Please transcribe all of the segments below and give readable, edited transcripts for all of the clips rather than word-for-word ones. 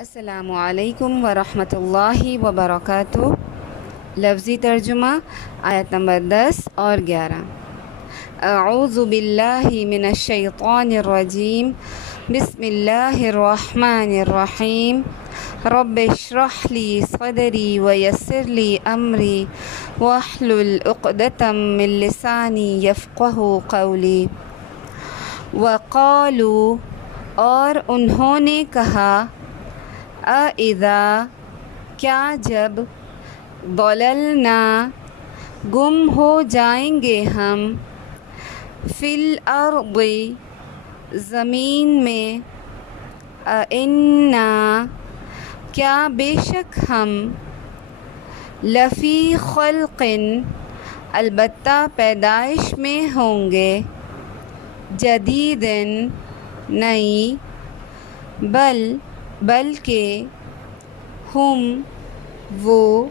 السلام علیکم ورحمۃ اللہ وبرکاتہ۔ لفظی ترجمہ آیت نمبر 10 اور 11۔ اعوذ باللہ من الشیطان الرجیم، بسم اللہ الرحمن الرحیم۔ رب اشرح لی صدری ویسر لی امری واحلل عقدۃ من لسانی یفقہوا قولی۔ وقالوا، اور انہوں نے کہا، اذا، کیا جب، ضللنا، گم ہو جائیں گے ہم، فی الارض، زمین میں، انا، کیا بے شک ہم، لفی خلق، البتہ پیدائش میں ہوں گے، جدید، نئی، بلکہ ہم، وہ،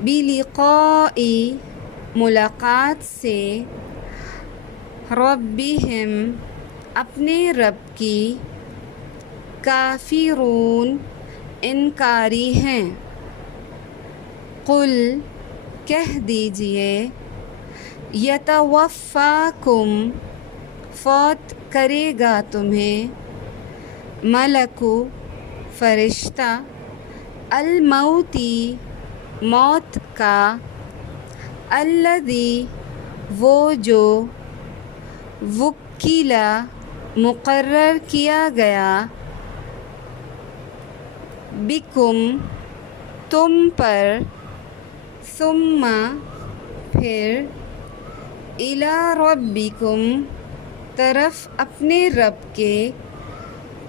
بلقاء، ملاقات سے، ربہم، اپنے رب کی، کافرون، انکاری ہیں۔ قل، کہہ دیجئے، یتوفاکم، فوت کرے گا تمہیں، ملک، فرشتہ، الموتی، موت کا، الذی، وہ جو، وکلا، مقرر کیا گیا، بکم، تم پر، ثم، پھر، الی ربکم، طرف اپنے رب کے،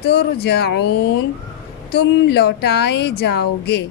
ترجعون، تم لوٹائے جاؤ گے۔